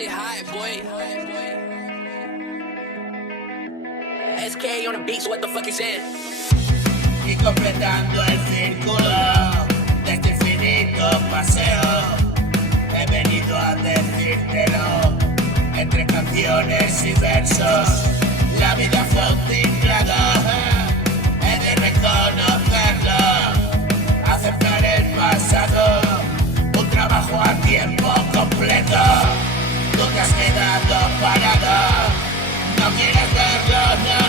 shit hot, boy. SK on the beat, so what the fuck you saying? Y completando el círculo de este infinito paseo, he venido a decírtelo entre canciones y versos. La vida fue un tinglado, he de reconocerlo. Aceptar el pasado, un trabajo a tiempo completo. Tú te has quedado parado, no quieres verlo, no,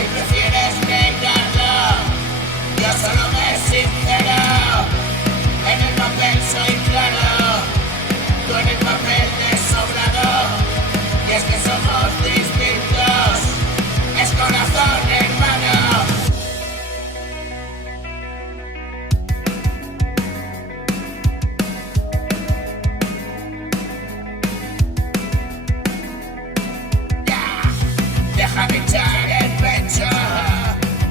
y prefieres negarlo. Yo solo me sincero, en el papel soy claro, tú en el papel desobrado. Y es que somos distintos, es corazón hermano. Déjame echar el pecho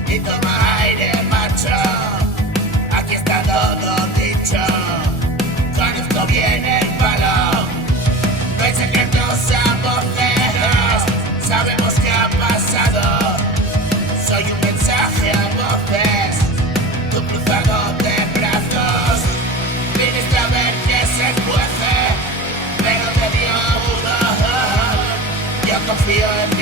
y toma aire, macho. Aquí está todo dicho, conozco bien el palo. No hay secretos a voces, sabemos qué ha pasado. Soy un mensaje a voces, tu cruzado de brazos. Viniste a ver que se cuece, pero te dio uno. Yo confío en